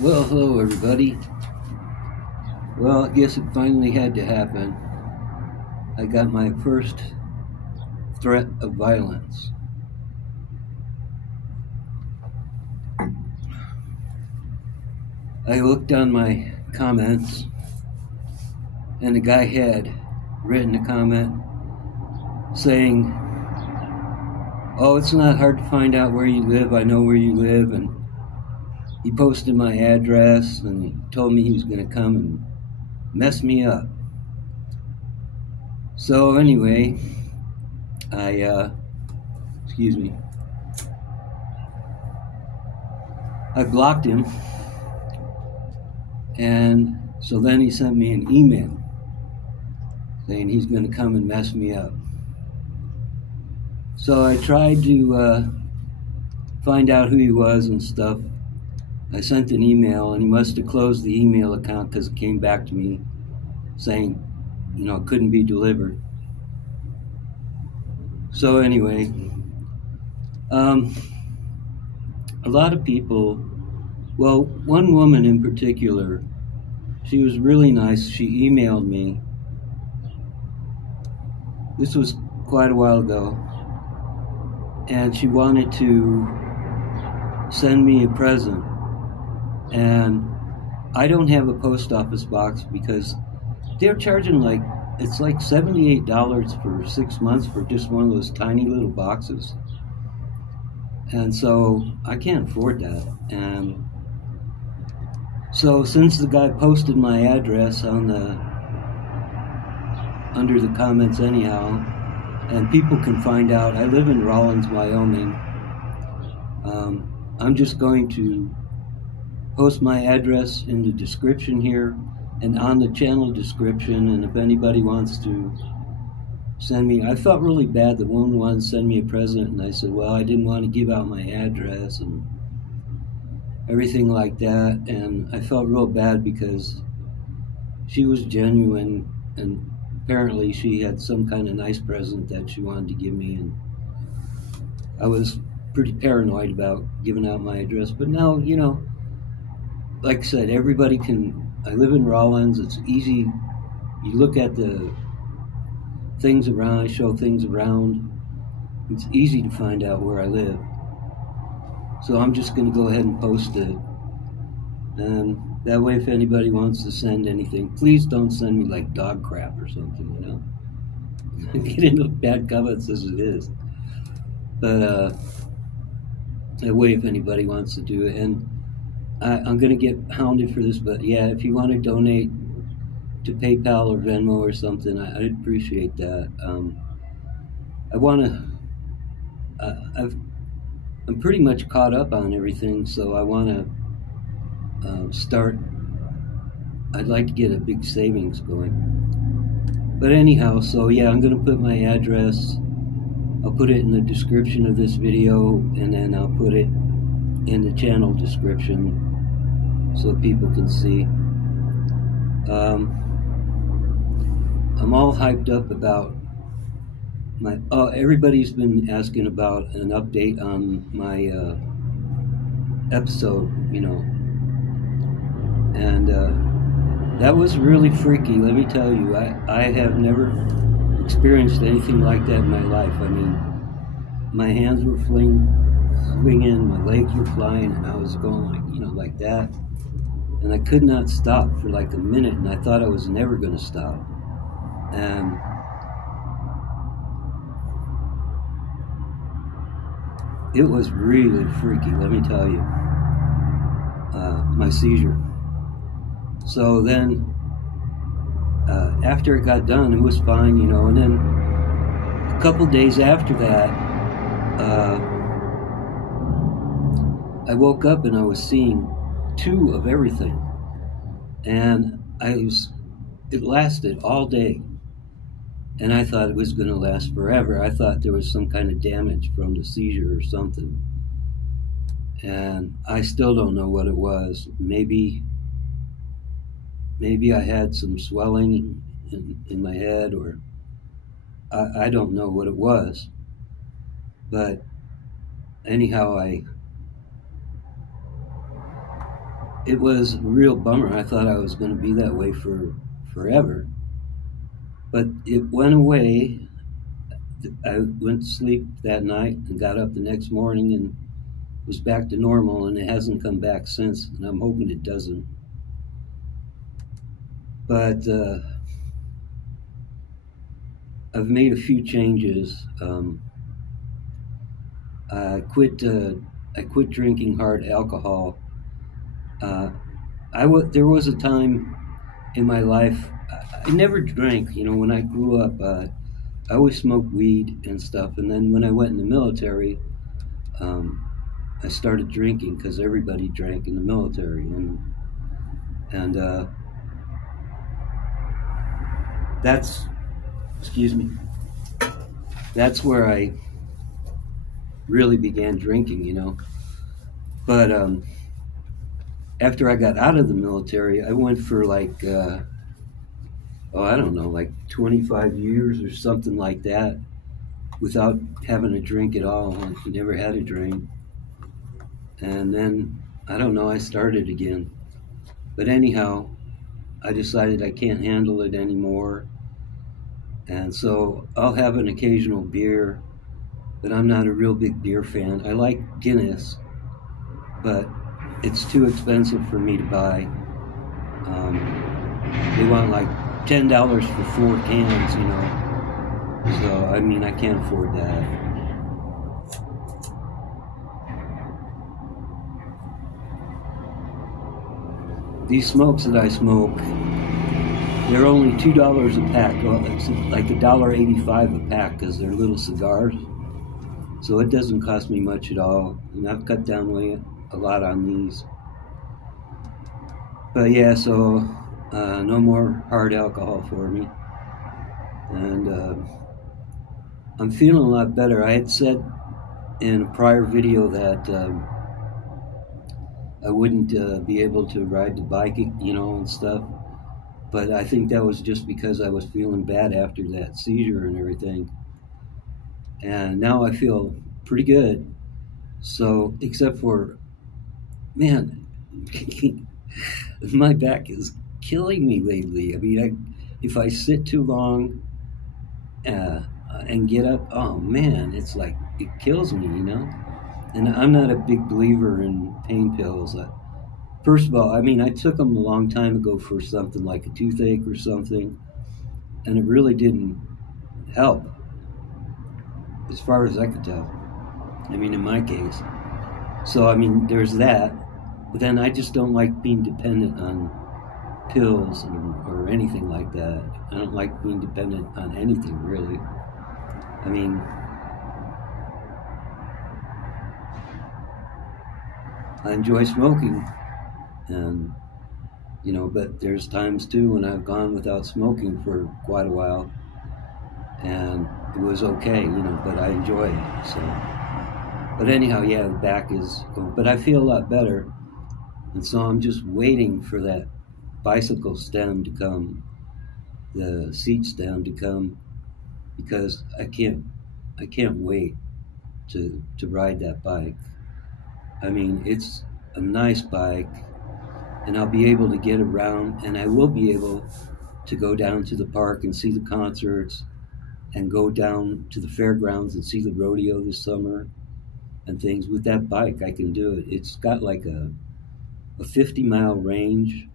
Well, hello everybody. Well, I guess it finally had to happen. I got my first threat of violence. I looked on my comments, and the guy had written a comment saying, "Oh, it's not hard to find out where you live. I know where you live." And he posted my address, and he told me he was going to come and mess me up. So anyway, I blocked him, and so then he sent me an email saying he's going to come and mess me up. So I tried to find out who he was and stuff. I sent an email, and he must have closed the email account because it came back to me saying, it couldn't be delivered. So anyway, a lot of people, well, one woman in particular, she was really nice. She emailed me. This was quite a while ago. And she wanted to send me a present. And I don't have a post office box because they're charging it's like $78 for 6 months for just one of those tiny little boxes. And so I can't afford that. And so since the guy posted my address under the comments anyhow, and people can find out, I live in Rawlins, Wyoming. I'm just going to post my address in the description here and on the channel description, and if anybody wants to send me, I felt really bad. The woman wanted to send me a present, and I said, well, I didn't want to give out my address and everything like that, and I felt real bad because she was genuine, and apparently she had some kind of nice present that she wanted to give me, and I was pretty paranoid about giving out my address. But now, like I said, everybody can. I live in Rawlins. It's easy. You look at the things around. I show things around. It's easy to find out where I live. So I'm just going to go ahead and post it. And that way, if anybody wants to send anything, please don't send me like dog crap or something, I get into bad comments as it is. But that way, if anybody wants to do it, and I'm going to get hounded for this, but yeah, if you want to donate to PayPal or Venmo or something, I'd appreciate that. I'm pretty much caught up on everything, so I want to I'd like to get a big savings going. But anyhow, so yeah, I'm going to put my address. I'll put it in the description of this video, and then I'll put it in the channel description so people can see. I'm all hyped up about everybody's been asking about an update on my episode, and that was really freaky, let me tell you. I have never experienced anything like that in my life. I mean, my hands were swinging, my legs were flying, and I was going like that. And I could not stop for like a minute, and I thought I was never going to stop. And it was really freaky, let me tell you, my seizure. So then, after it got done, it was fine, and then a couple days after that, I woke up and I was seeing 2 of everything, and it lasted all day, and I thought it was going to last forever. I thought there was some kind of damage from the seizure or something, and I still don't know what it was. Maybe I had some swelling in my head, or I don't know what it was, but anyhow, it was a real bummer. I thought I was going to be that way for forever. But it went away. I went to sleep that night and got up the next morning and was back to normal, and it hasn't come back since, and I'm hoping it doesn't. But I've made a few changes. I quit drinking hard alcohol. There was a time in my life I never drank. When I grew up, I always smoked weed and stuff. And then when I went in the military, I started drinking because everybody drank in the military, and that's that's where I really began drinking. But after I got out of the military, I went for like I don't know, like 25 years or something like that without having a drink at all. I never had a drink. And then, I don't know, I started again. But anyhow, I decided I can't handle it anymore. And so I'll have an occasional beer, but I'm not a real big beer fan. I like Guinness, but it's too expensive for me to buy. They want like $10 for 4 cans, So, I can't afford that. These smokes that I smoke, they're only $2 a pack. Well, it's like $1.85 a pack because they're little cigars. So it doesn't cost me much at all. And I've cut down a lot on these. But yeah, so no more hard alcohol for me. And I'm feeling a lot better. I had said in a prior video that I wouldn't be able to ride the bike, and stuff. But I think that was just because I was feeling bad after that seizure and everything. And now I feel pretty good. So, except for, man, my back is killing me lately. If I sit too long and get up, oh man, it's like, it kills me, And I'm not a big believer in pain pills. First of all, I took them a long time ago for something like a toothache or something, and it really didn't help, as far as I could tell. In my case. So, there's that. But then I just don't like being dependent on pills or anything like that. I don't like being dependent on anything, really. I enjoy smoking, and but there's times too when I've gone without smoking for quite a while, and it was okay, but I enjoy it. So, but anyhow, yeah, the back is going, but I feel a lot better, and so I'm just waiting for that bicycle stem to come, the seat stem to come, because I can't wait to ride that bike. It's a nice bike, and I'll be able to get around, and I will be able to go down to the park and see the concerts, and go down to the fairgrounds and see the rodeo this summer and things. With that bike, I can do it. It's got like a 50-mile range,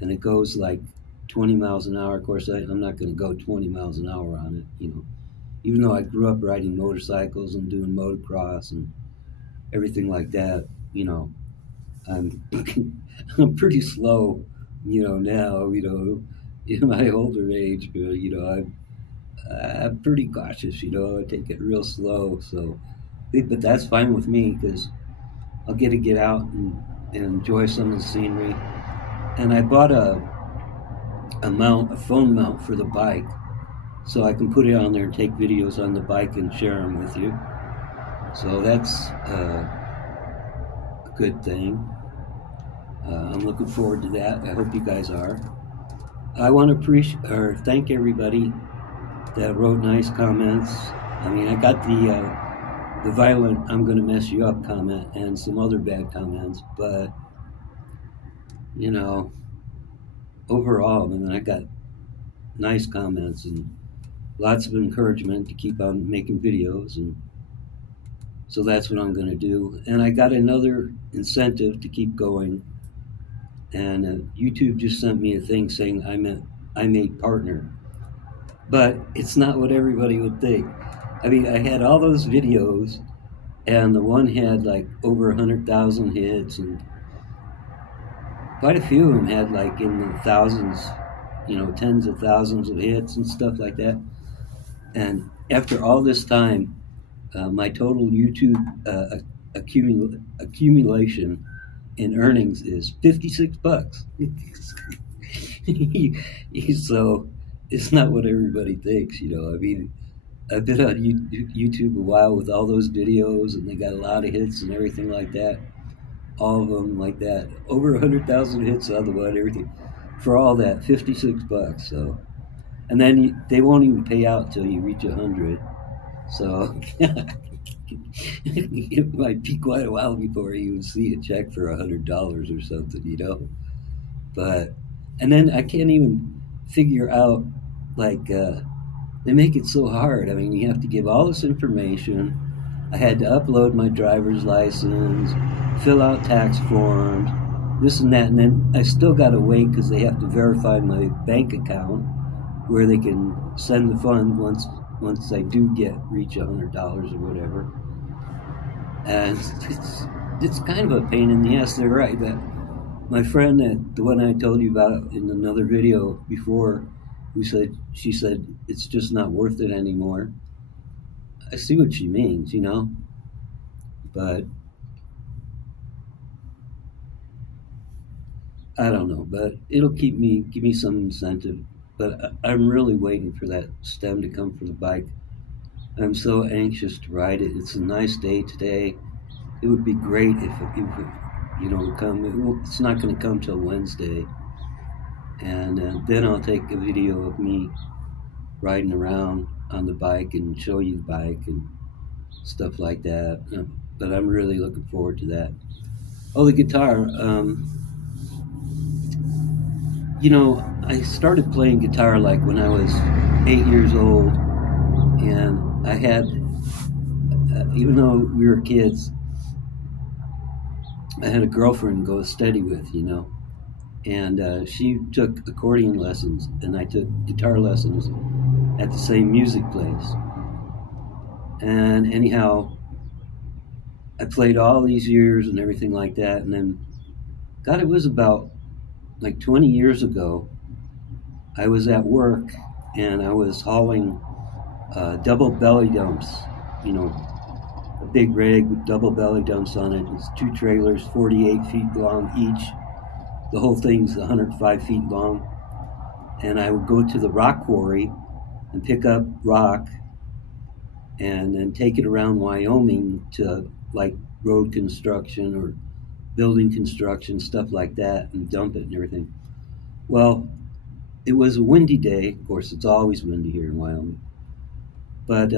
and it goes like 20 miles an hour. Of course, I'm not going to go 20 miles an hour on it, Even though I grew up riding motorcycles and doing motocross and everything like that, I'm I'm pretty slow, now, in my older age, I'm pretty cautious, I take it real slow. So, but that's fine with me because I'll get out and enjoy some of the scenery. And I bought a phone mount for the bike, so I can put it on there and take videos on the bike and share them with you. So that's a good thing. I'm looking forward to that. I hope you guys are. I want to thank everybody that wrote nice comments. I got the violent "I'm going to mess you up" comment and some other bad comments, but you know, overall, I mean, I got nice comments and lots of encouragement to keep on making videos, and so that's what I'm going to do. And I got another incentive to keep going. And YouTube just sent me a thing saying I made partner, but it's not what everybody would think. I mean, I had all those videos, and the one had like over 100,000 hits, and quite a few of them had like in the thousands, tens of thousands of hits and stuff like that. And after all this time, my total YouTube accumulation in earnings is $56. So it's not what everybody thinks, I mean, I've been on YouTube a while with all those videos, and they got a lot of hits and everything like that. All of them like that, over 100,000 hits on the one, everything. For all that, $56. So, and then they won't even pay out till you reach 100. So it might be quite a while before you would see a check for $100 or something, But, and then I can't even figure out, like, they make it so hard. I mean, you have to give all this information. I had to upload my driver's license, fill out tax forms, this and that, and then I still got to wait because they have to verify my bank account where they can send the fund once I do reach $100 or whatever. And it's kind of a pain in the ass. They're right. That my friend, the one I told you about in another video before, she said it's just not worth it anymore. I see what she means, but I don't know. But it'll give me some incentive. But I'm really waiting for that stem to come for the bike. I'm so anxious to ride it. It's a nice day today. It would be great if it would come. It's not going to come till Wednesday. And then I'll take a video of me riding around on the bike and show you the bike and stuff like that. But I'm really looking forward to that. Oh, the guitar. I started playing guitar like when I was 8 years old, and I had, even though we were kids, I had a girlfriend to go steady with, and she took accordion lessons, and I took guitar lessons at the same music place. And anyhow, I played all these years and everything like that, and then, God, it was about like 20 years ago, I was at work, and I was hauling double belly dumps, a big rig with double belly dumps on it. It's 2 trailers, 48 feet long each. The whole thing's 105 feet long. And I would go to the rock quarry and pick up rock and then take it around Wyoming to like road construction or building construction, stuff like that, and dump it and everything. Well, it was a windy day. Of course, it's always windy here in Wyoming. But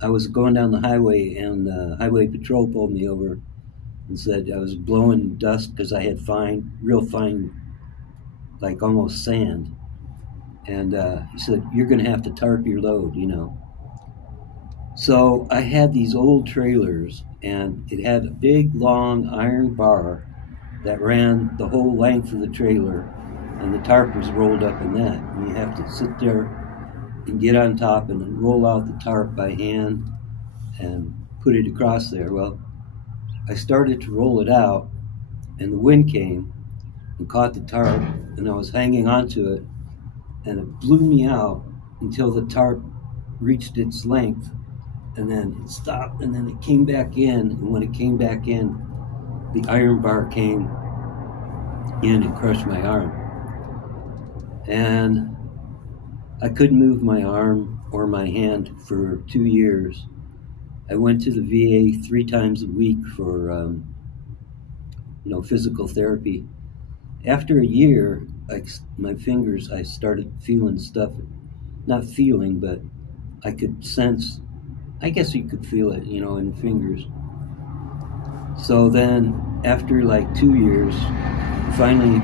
I was going down the highway, and the highway patrol pulled me over and said I was blowing dust because I had real fine, like almost sand. And he said, "You're going to have to tarp your load, So I had these old trailers, and it had a big, long iron bar that ran the whole length of the trailer, and the tarp was rolled up in that. And you have to sit there and get on top and then roll out the tarp by hand and put it across there. Well, I started to roll it out, and the wind came and caught the tarp, and I was hanging onto it, and it blew me out until the tarp reached its length, and then it stopped, and then it came back in, and when it came back in, the iron bar came in and crushed my arm. And I couldn't move my arm or my hand for 2 years. I went to the VA 3 times a week for, physical therapy. After a year, my fingers, I started feeling stuff, not feeling, but I could sense, I guess you could feel it, in the fingers. So then, after like 2 years, finally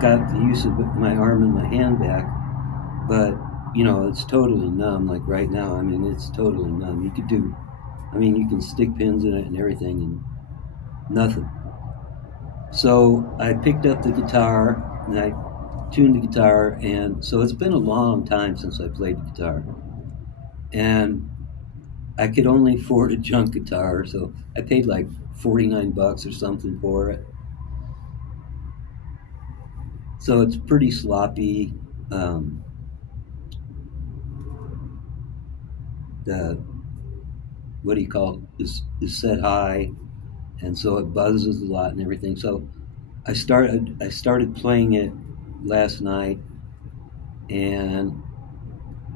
got the use of my arm and my hand back, but it's totally numb. Like right now, I mean, it's totally numb. You can stick pins in it and everything, and nothing. So I picked up the guitar and I tuned the guitar, and so it's been a long time since I played the guitar, and I could only afford a junk guitar, so I paid like $49 or something for it. So it's pretty sloppy. The what do you call it is set high, and so it buzzes a lot and everything. So I started playing it last night, and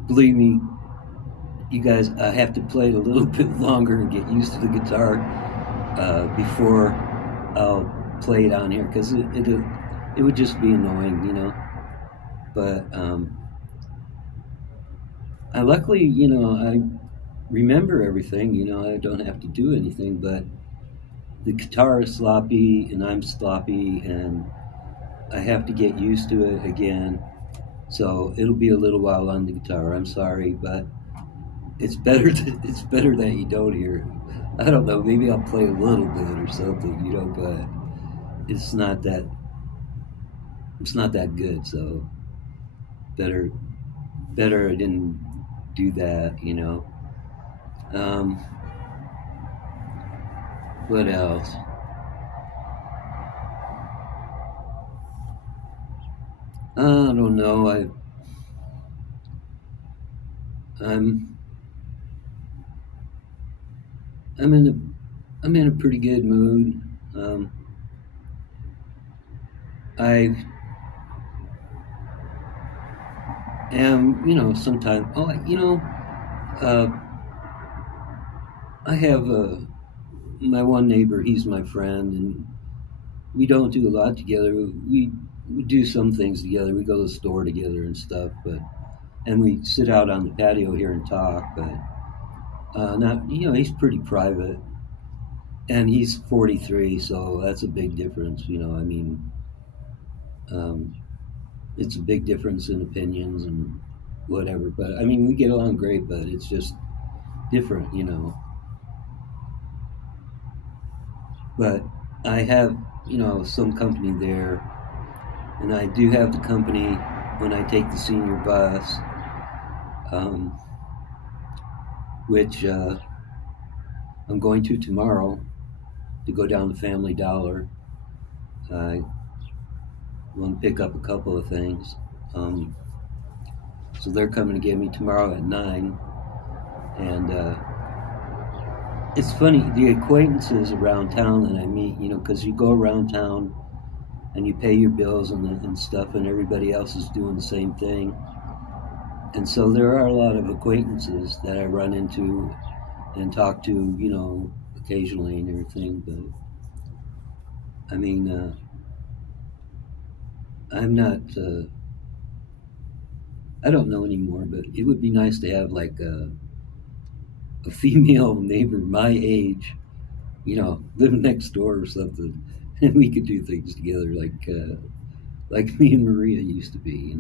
believe me, you guys, I have to play it a little bit longer and get used to the guitar before I'll play it on here, because it would just be annoying. But I luckily, I remember everything. I don't have to do anything, but the guitar is sloppy and I'm sloppy, and I have to get used to it again. So it'll be a little while on the guitar. I'm sorry, but it's better it's better that you don't hear. I don't know. Maybe I'll play a little bit or something, but it's not that good. So better I didn't do that. What else? I don't know. I'm I'm in a pretty good mood. I am, sometimes. Uh, I have my one neighbor. He's my friend, and we don't do a lot together. We do some things together. We go to the store together and stuff, and we sit out on the patio here and talk. But not, he's pretty private, and he's 43, so that's a big difference. It's a big difference in opinions and whatever. But we get along great, but it's just different. But I have, some company there, and I do have the company when I take the senior bus, which I'm going to tomorrow to go down to Family Dollar. I want to pick up a couple of things. So they're coming to get me tomorrow at 9. And it's funny, the acquaintances around town that I meet, because you go around town and you pay your bills and stuff, and everybody else is doing the same thing. And so there are a lot of acquaintances that I run into and talk to, occasionally and everything. But I'm not, I don't know anymore, but it would be nice to have like a female neighbor my age, living next door or something, and we could do things together like me and Maria used to be.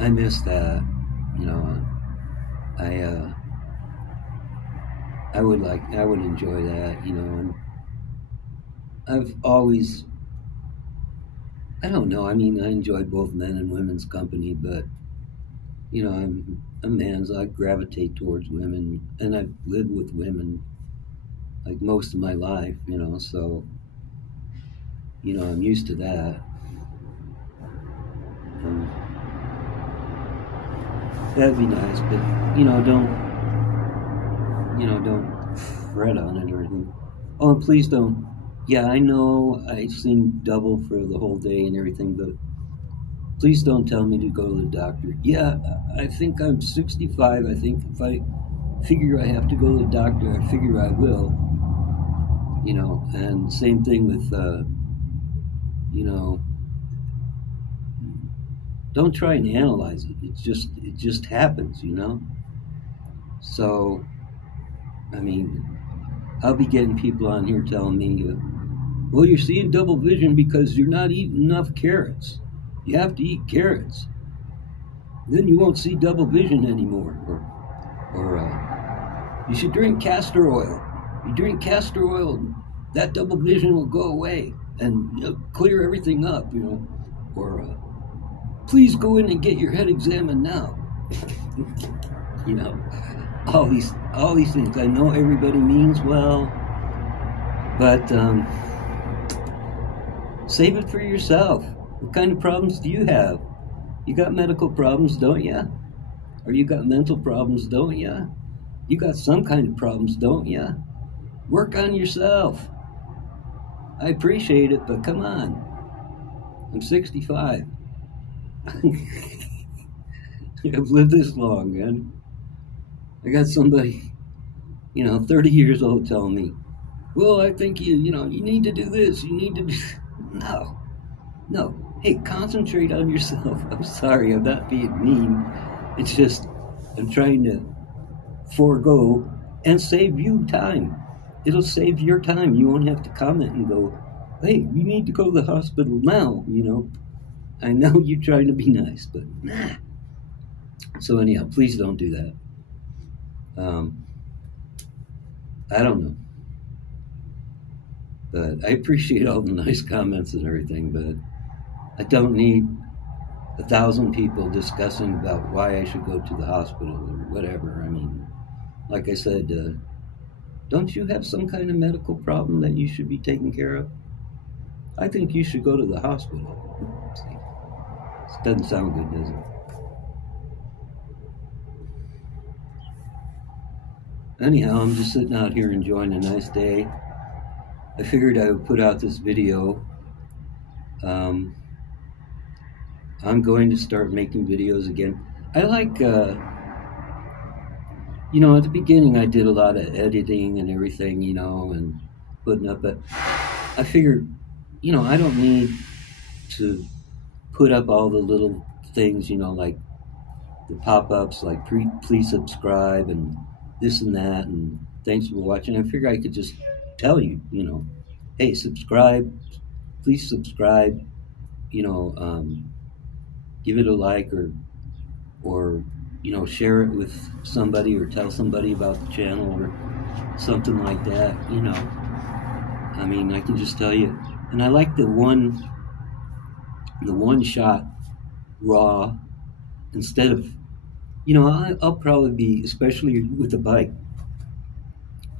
I miss that. I would enjoy that. And I've always, I don't know. I enjoy both men and women's company, but I'm a man, so I gravitate towards women, and I've lived with women like most of my life, so I'm used to that. That'd be nice, but don't fret on it or anything. Oh, and please don't. Yeah, I know I seem double for the whole day and everything, but please don't tell me to go to the doctor. Yeah, I think I'm 65. I think if I figure I have to go to the doctor, I figure I will. And same thing with, don't try and analyze it. It just happens. So, I'll be getting people on here telling me, well, you're seeing double vision because you're not eating enough carrots. You have to eat carrots. Then you won't see double vision anymore. Or you should drink castor oil. You drink castor oil, that double vision will go away and clear everything up, Or please go in and get your head examined now. All these things. I know everybody means well, but save it for yourself. What kind of problems do you have? You got medical problems, don't you? Or you got mental problems, don't you? You got some kind of problems, don't you? Work on yourself. I appreciate it, but come on. I'm 65. I've lived this long, man. I got somebody, 30 years old telling me, well, I think you need to do this. You need to do... No. Hey, concentrate on yourself. I'm sorry, I'm not being mean. It's just, I'm trying to forego and save you time. It'll save your time. You won't have to comment and go, hey, we need to go to the hospital now, I know you're trying to be nice, but nah. So anyhow, please don't do that. I don't know. But I appreciate all the nice comments and everything, but I don't need 1,000 people discussing about why I should go to the hospital or whatever. I mean, like I said, don't you have some kind of medical problem that you should be taking care of? I think you should go to the hospital. See, this doesn't sound good, does it? Anyhow, I'm just sitting out here enjoying a nice day. I figured I would put out this video. I'm going to start making videos again. I like, at the beginning I did a lot of editing and everything, and putting up, but I figured, I don't need to put up all the little things, like the pop-ups, like please subscribe and this and that, and thanks for watching. I figured I could just tell you, hey, subscribe, please subscribe, give it a like or share it with somebody or tell somebody about the channel or something like that, I mean, I can just tell you. And I like the one shot raw instead of, I'll probably be, especially with the bike,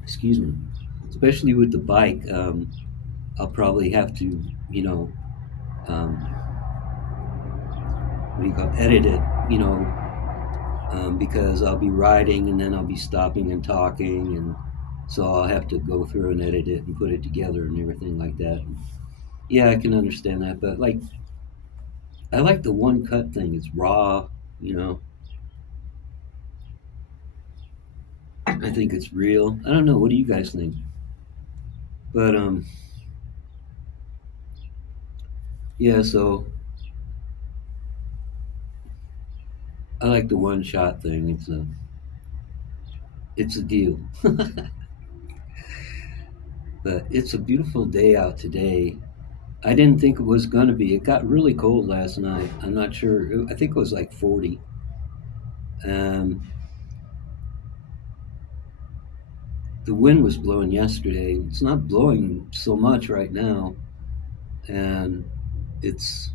especially with the bike, I'll probably have to, edit it, because I'll be riding and then I'll be stopping and talking, and so I'll have to go through and edit it and put it together and everything like that. Yeah, I can understand that, but I like the one cut thing. It's raw, I think it's real. I don't know. What do you guys think? But yeah. So I like the one shot thing. It's a deal. But it's a beautiful day out today. I didn't think it was gonna be. It got really cold last night. I'm not sure. I think it was like 40. The wind was blowing yesterday. It's not blowing so much right now, and it's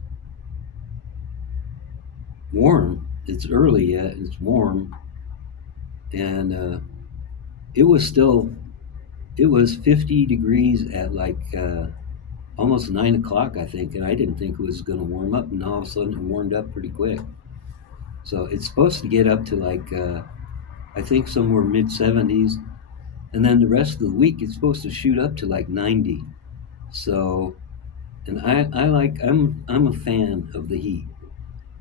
warm. It's early yet. It's warm, and it was 50 degrees at almost 9 o'clock, I think, and I didn't think it was going to warm up, and all of a sudden it warmed up pretty quick. So it's supposed to get up to I think somewhere mid-70s, and then the rest of the week it's supposed to shoot up to 90. So, and I'm a fan of the heat.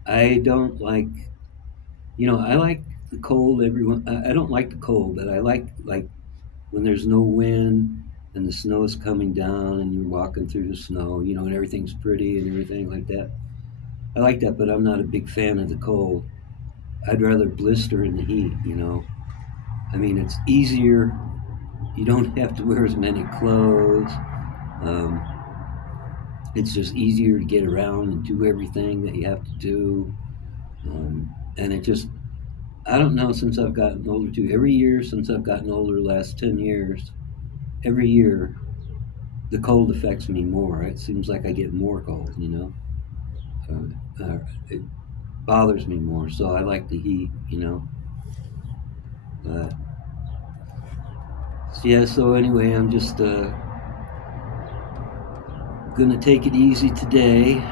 I don't like, I like the cold. I don't like the cold, but I like when there's no wind and the snow is coming down and you're walking through the snow, and everything's pretty and everything like that. I like that, but I'm not a big fan of the cold. I'd rather blister in the heat, I mean, it's easier you don't have to wear as many clothes. Um, it's just easier to get around and do everything that you have to do. And it just, I don't know, since I've gotten older too, every year since I've gotten older, the last 10 years, every year the cold affects me more. It seems like I get more cold, you know. It bothers me more, so I like the heat, you know. But yeah, so anyway, I'm just gonna take it easy today.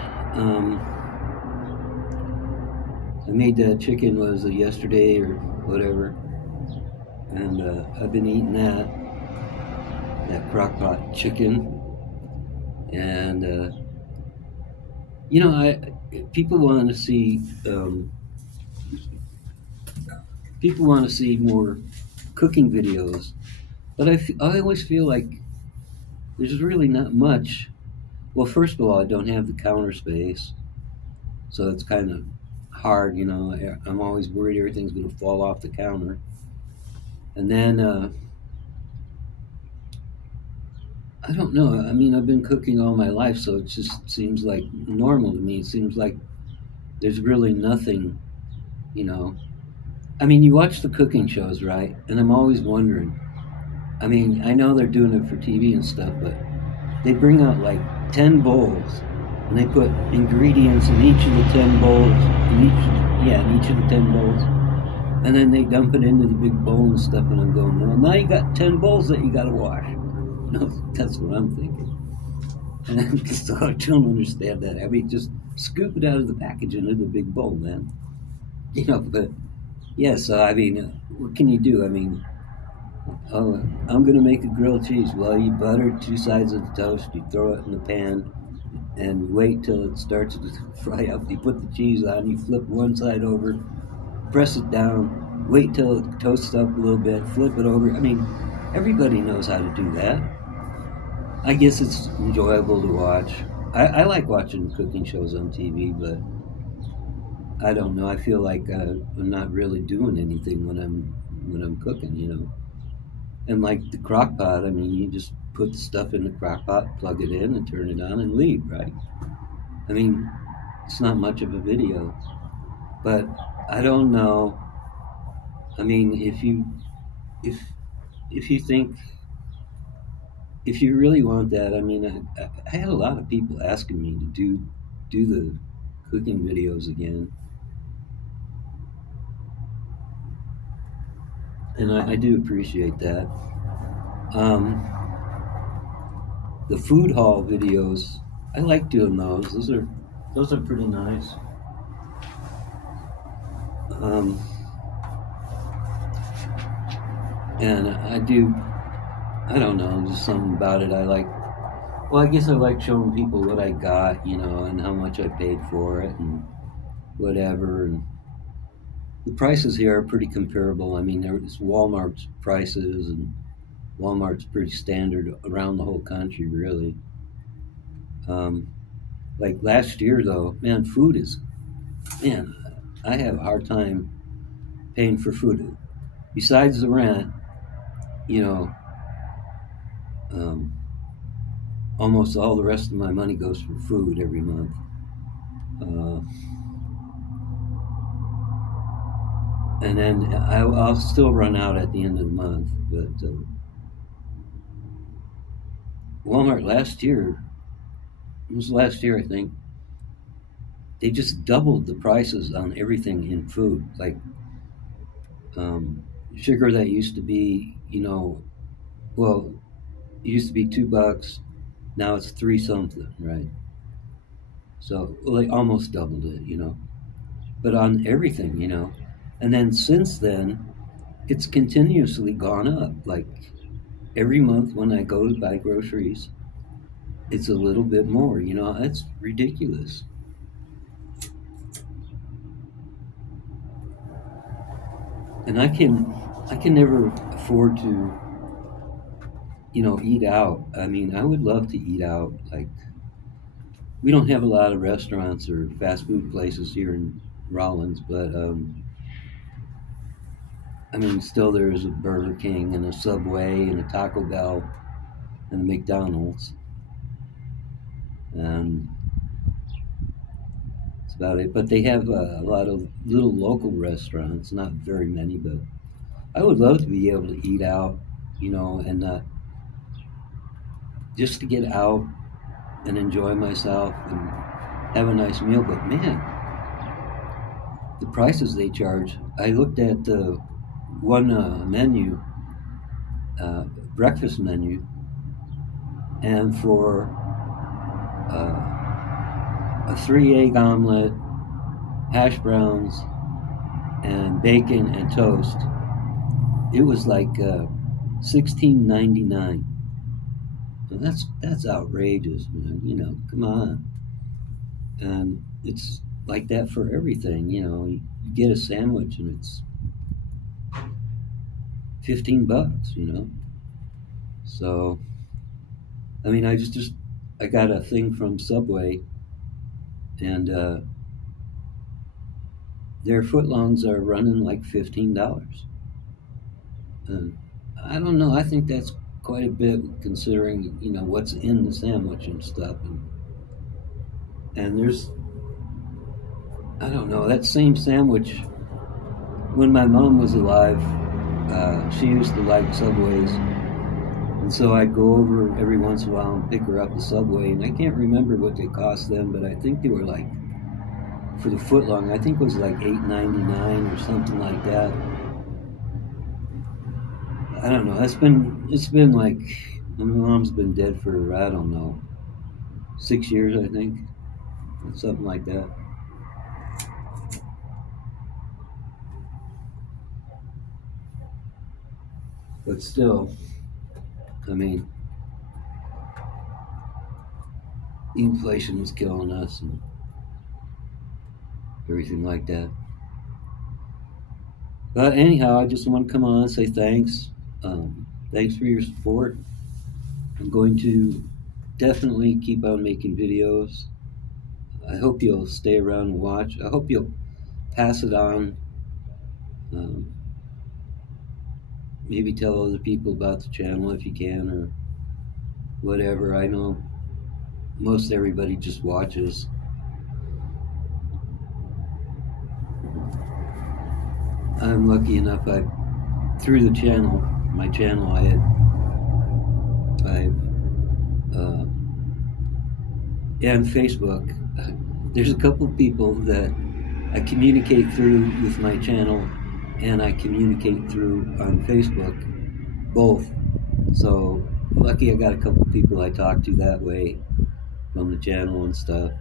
I made that chicken, was it yesterday or whatever, and I've been eating that crock pot chicken, and you know, people want to see more cooking videos, but I always feel like there's really not much. Well, first of all, I don't have the counter space, so it's kind of hard, you know. I'm always worried everything's going to fall off the counter. And then, I don't know. I mean, I've been cooking all my life, so it just seems like normal to me. It seems like there's really nothing, you know. I mean, you watch the cooking shows, right? And I'm always wondering. I mean, I know they're doing it for TV and stuff, but they bring out like 10 bowls, and they put ingredients in each of the 10 bowls, in each of the 10 bowls, and then they dump it into the big bowl and stuff, and I'm going, well, now you got 10 bowls that you got to wash. No, that's what I'm thinking. And so I don't understand that. I mean, just scoop it out of the package into the big bowl, man. You know, but yeah, so I mean, what can you do? I mean, oh, I'm going to make a grilled cheese. Well, you butter 2 sides of the toast, you throw it in the pan, and wait till it starts to fry up. You put the cheese on, you flip one side over, press it down, wait till it toasts up a little bit, flip it over. I mean, everybody knows how to do that. I guess it's enjoyable to watch. I like watching cooking shows on TV, but I don't know. I feel like I'm not really doing anything when I'm cooking, you know. And like the crock pot, I mean, you just put the stuff in the crock pot, plug it in, and turn it on and leave, right? I mean, it's not much of a video, but I don't know. I mean, if you think, if you really want that, I mean, I had a lot of people asking me to do the cooking videos again, and I do appreciate that. The food haul videos, I like doing those. Those are pretty nice. And I don't know, just something about it I like. Well, I guess I like showing people what I got, you know, and how much I paid for it and whatever. And the prices here are pretty comparable. I mean, there's Walmart's prices, and Walmart's pretty standard around the whole country, really. Like last year, though, man, I have a hard time paying for food. Besides the rent, you know, almost all the rest of my money goes for food every month. And then I'll still run out at the end of the month. But Walmart it was last year, I think, they just doubled the prices on everything in food. Like sugar that used to be, you know, well, it used to be $2, now it's 3 something, right? So well, they almost doubled it, you know, but on everything, you know. And then since then, it's continuously gone up. Like every month when I go to buy groceries, it's a little bit more, you know. That's ridiculous. And I can never afford to, you know, eat out. I mean, I would love to eat out. Like, we don't have a lot of restaurants or fast food places here in Rollins, but I mean, still there's a Burger King and a Subway and a Taco Bell and a McDonald's. And that's about it. But they have a lot of little local restaurants, not very many, but I would love to be able to eat out, and not just to get out and enjoy myself and have a nice meal. But man, the prices they charge. I looked at the one menu, breakfast menu, and for a 3-egg omelet, hash browns, and bacon and toast, it was like $16.99. So that's outrageous, man. Come on. And it's like that for everything. You get a sandwich and it's $15. So, I mean, I got a thing from Subway, and their footlongs are running like $15. And I don't know. I think that's quite a bit, considering what's in the sandwich and stuff. And there's, I don't know, that same sandwich. When my mom was alive, she used to like Subways, and so I'd go over every once in a while and pick her up a Subway. And I can't remember what they cost then, but I think they were like, for the footlong, I think it was like $8.99 or something like that. I don't know. It's been like, my mom's been dead for, I don't know, 6 years, I think, something like that. But still, I mean, inflation is killing us and everything like that. But anyhow, I just want to come on and say thanks. Thanks for your support. I'm going to definitely keep on making videos. I hope you'll stay around and watch. I hope you'll pass it on. Maybe tell other people about the channel if you can, or whatever. I know most everybody just watches. I'm lucky enough, through the channel, my channel, and Facebook, there's a couple of people that I communicate through with my channel, and I communicate through on Facebook, both. So lucky I got a couple of people I talk to that way from the channel and stuff.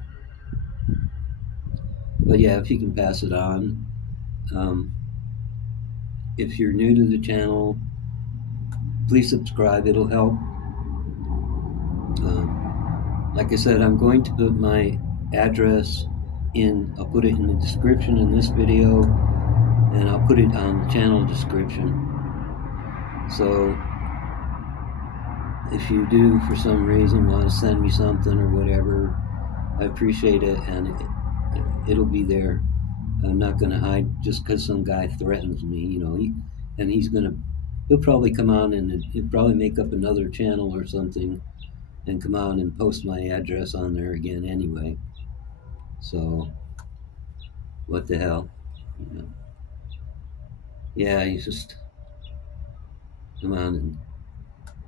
But yeah, if you can pass it on. If you're new to the channel, please subscribe. It'll help. Like I said, I'm going to put my address in. I'll put it in the description in this video, and I'll put it on the channel description. So if you do, for some reason, want to send me something or whatever, I appreciate it, and it'll be there. I'm not going to hide just because some guy threatens me, and he'll probably come on and he'll probably make up another channel or something and come on and post my address on there again anyway. So, what the hell, Yeah, he's just, come on, and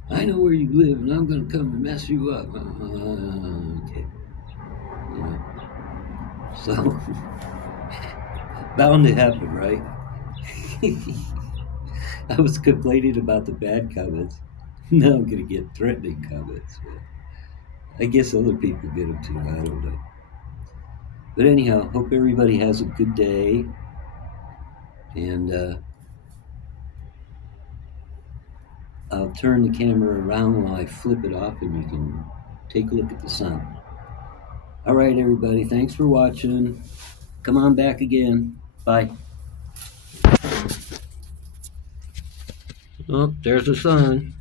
I know where you live and I'm going to come and mess you up. Okay. So... bound to happen, right? I was complaining about the bad comments. Now I'm going to get threatening comments. I guess other people get them too. I don't know. But anyhow, hope everybody has a good day. And I'll turn the camera around while I flip it off, and you can take a look at the sun. All right, everybody. Thanks for watching. Come on back again. Bye. Oh, there's the sun.